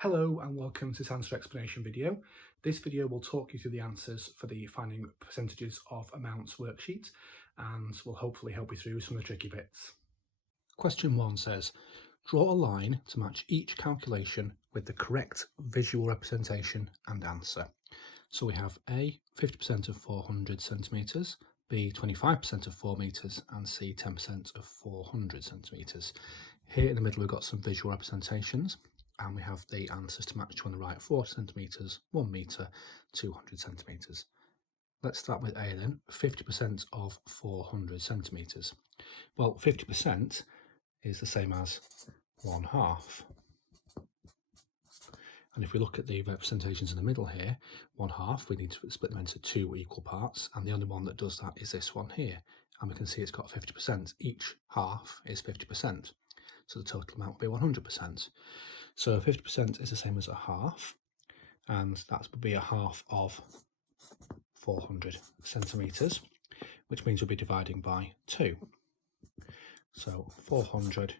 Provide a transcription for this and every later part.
Hello and welcome to this answer explanation video. This video will talk you through the answers for the finding percentages of amounts worksheet and will hopefully help you through some of the tricky bits. Question 1 says, draw a line to match each calculation with the correct visual representation and answer. So we have A, 50% of 400 centimetres, B, 25% of 4 metres and C, 10% of 400 centimetres. Here in the middle we've got some visual representations. And we have the answers to match on the right: 40 centimetres, 1 metre, 200 centimetres. Let's start with A then, 50% of 400 centimetres. Well, 50% is the same as 1/2. And if we look at the representations in the middle here, 1/2, we need to split them into two equal parts, and the only one that does that is this one here. And we can see it's got 50%. Each half is 50%. So the total amount will be 100%. So 50% is the same as a half, and that would be a half of 400 centimetres, which means we'll be dividing by 2. So 400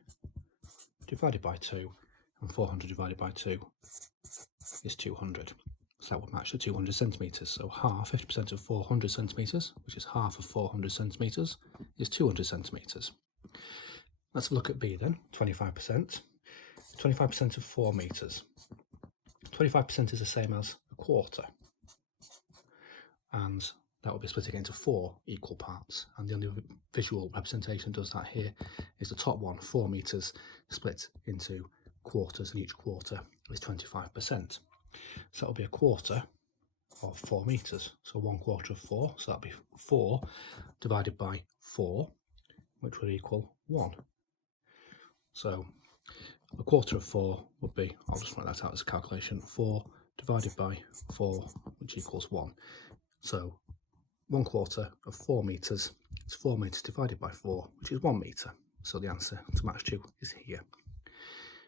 divided by 2, and 400 divided by 2 is 200. So that would match the 200 centimetres. So half, 50% of 400 centimetres, which is half of 400 centimetres, is 200 centimetres. Let's look at B then, 25%. 25% of 4 metres. 25% is the same as a quarter, and that will be splitting into 4 equal parts, and the only visual representation that does that here is the top one, 4 metres split into quarters, and each quarter is 25%. So that will be a quarter of 4 metres, so 1/4 of 4, so that will be 4 divided by 4, which would equal 1. So a quarter of 4 would be, I'll just write that out as a calculation, 4 divided by 4, which equals 1. So 1/4 of 4 metres is 4 metres divided by 4, which is 1 metre. So the answer to match to is here.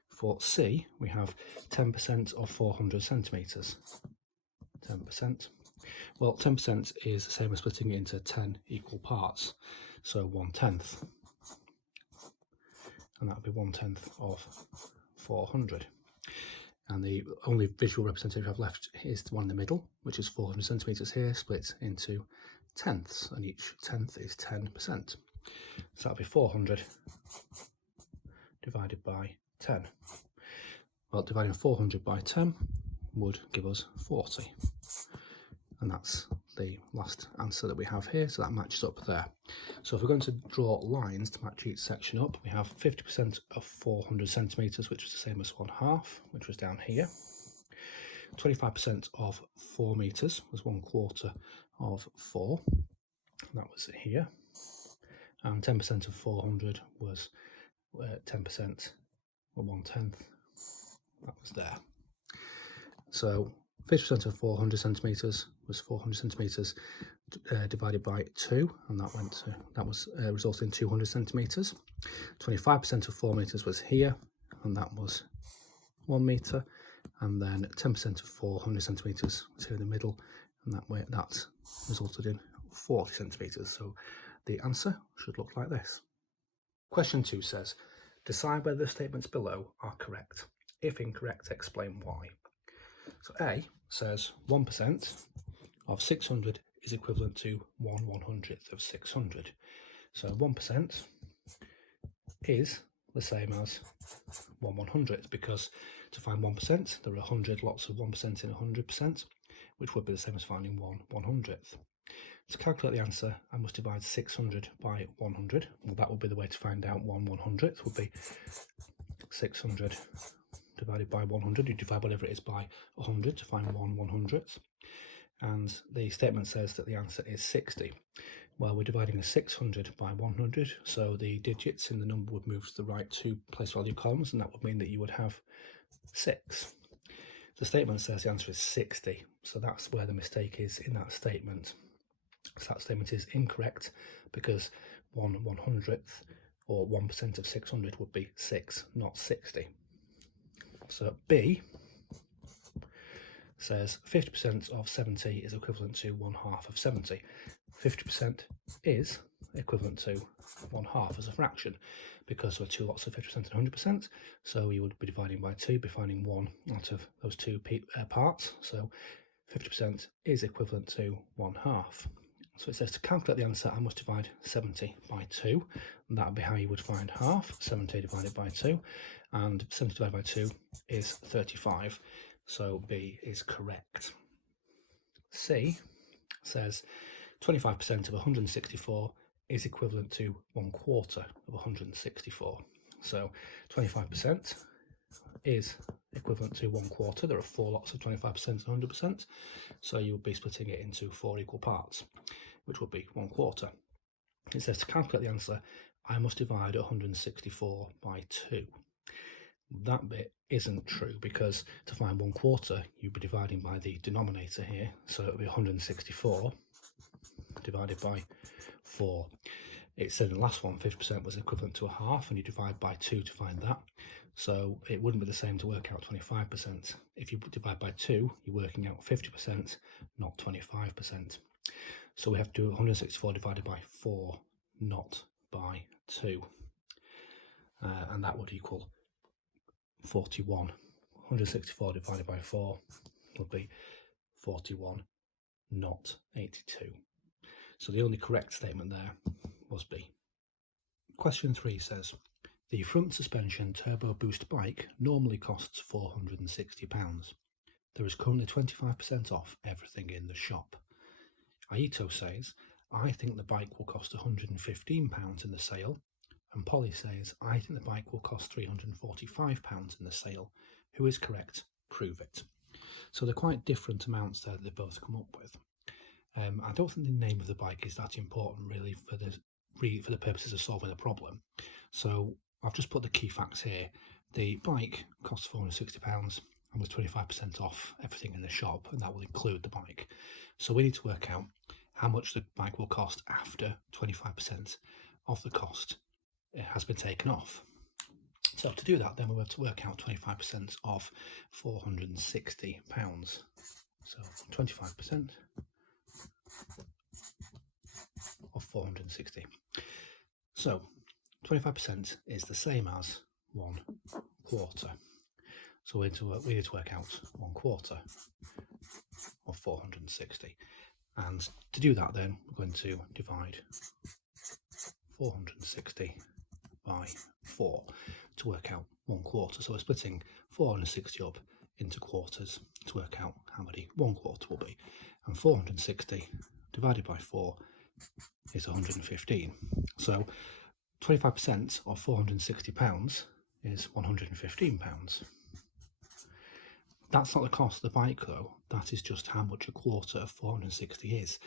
For C, we have 10% of 400 centimetres. 10%. Well, 10% is the same as splitting it into 10 equal parts. So 1/10. And that would be 1/10 of 400. And the only visual representation we have left is the one in the middle, which is 400 centimetres here, split into tenths, and each tenth is 10%. So that would be 400 divided by 10. Well, dividing 400 by 10 would give us 40. And that's the last answer that we have here, so that matches up there. So if we're going to draw lines to match each section up, we have 50% of 400 centimetres, which was the same as 1/2, which was down here. 25% of 4 metres was 1/4 of 4, and that was here. And 10% of 400 was 10%, or 1/10, that was there. So 50% of 400 centimetres was 400 centimetres divided by 2, and that was resulting in 200 centimetres. 25% of 4 metres was here, and that was 1 metre, and then 10% of 400 centimetres was here in the middle, and that resulted in 40 centimetres. So the answer should look like this. Question 2 says, decide whether the statements below are correct. If incorrect, explain why. So A says 1% of 600 is equivalent to 1/100th of 600. So 1% is the same as 1/100th, because to find 1% there are 100 lots of 1% in 100%, which would be the same as finding 1/100th. To calculate the answer, I must divide 600 by 100. Well, that would be the way to find out 1/100th, would be 600 divided by 100. You divide whatever it is by 100 to find 1/100th. And the statement says that the answer is 60. Well, we're dividing a 600 by 100, so the digits in the number would move to the right 2 place value columns, and that would mean that you would have 6. The statement says the answer is 60, so that's where the mistake is in that statement. So that statement is incorrect, because 1/100th, or 1% of 600, would be 6, not 60. So B says 50% of 70 is equivalent to 1/2 of 70. 50% is equivalent to 1/2 as a fraction, because there are two lots of 50% and 100%, so you would be dividing by 2, be finding 1 out of those two parts, so 50% is equivalent to 1/2. So it says to calculate the answer, I must divide 70 by 2, and that would be how you would find half, 70 divided by 2, and 70 divided by 2 is 35, so B is correct. C says 25% of 164 is equivalent to 1/4 of 164. So 25% is equivalent to 1/4. There are 4 lots of 25% and 100%. So you would be splitting it into 4 equal parts, which would be 1/4. It says to calculate the answer, I must divide 164 by 2. That bit isn't true, because to find 1/4, you'd be dividing by the denominator here. So it would be 164 divided by 4. It said in the last one 50% was equivalent to 1/2, and you divide by 2 to find that. So it wouldn't be the same to work out 25%. If you divide by 2, you're working out 50%, not 25%. So we have to do 164 divided by 4, not by 2. And that would equal 41. 164 divided by 4 would be 41, not 82. So the only correct statement there was B. Question 3 says, the front suspension turbo boost bike normally costs £460. There is currently 25% off everything in the shop. Aito says, I think the bike will cost £115 in the sale, and Polly says, I think the bike will cost £345 in the sale. Who is correct? Prove it. So they're quite different amounts there that they both come up with. I don't think the name of the bike is that important really for the purposes of solving the problem. So I've just put the key facts here. The bike costs £460 and was 25% off everything in the shop, and that will include the bike. So we need to work out how much the bike will cost after 25% of the cost has been taken off. So to do that, then we have to work out 25% of £460. So 25% of 460. So 25% is the same as 1/4. So we need to work out 1/4 of 460. And to do that, then we're going to divide 460 by 4 to work out 1/4. So we're splitting 460 up into quarters to work out how many 1/4 will be. And 460 divided by 4 is 115. So 25% of £460 is £115. That's not the cost of the bike though, that is just how much 1/4 of 460 is.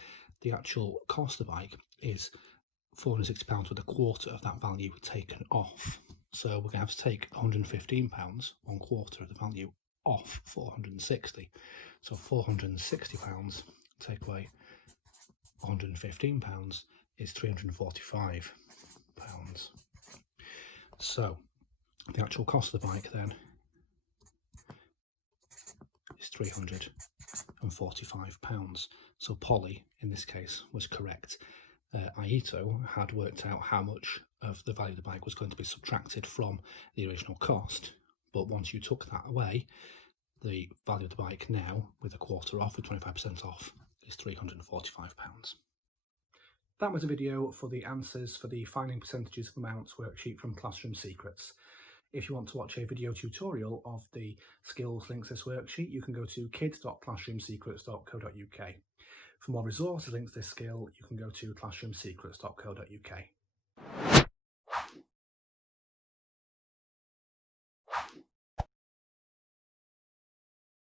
The actual cost of the bike is £460 with 1/4 of that value taken off. So we're going to have to take £115, 1/4 of the value, off 460. So £460 take away £115 is £345. So the actual cost of the bike then is £345. So Polly, in this case, was correct. Aito had worked out how much of the value of the bike was going to be subtracted from the original cost, but once you took that away, the value of the bike now, with 1/4 off, with 25% off, is £345. That was a video for the answers for the finding percentages of amounts worksheet from Classroom Secrets. If you want to watch a video tutorial of the skills links to this worksheet, you can go to kids.classroomsecrets.co.uk. For more resources linked to this skill, you can go to classroomsecrets.co.uk.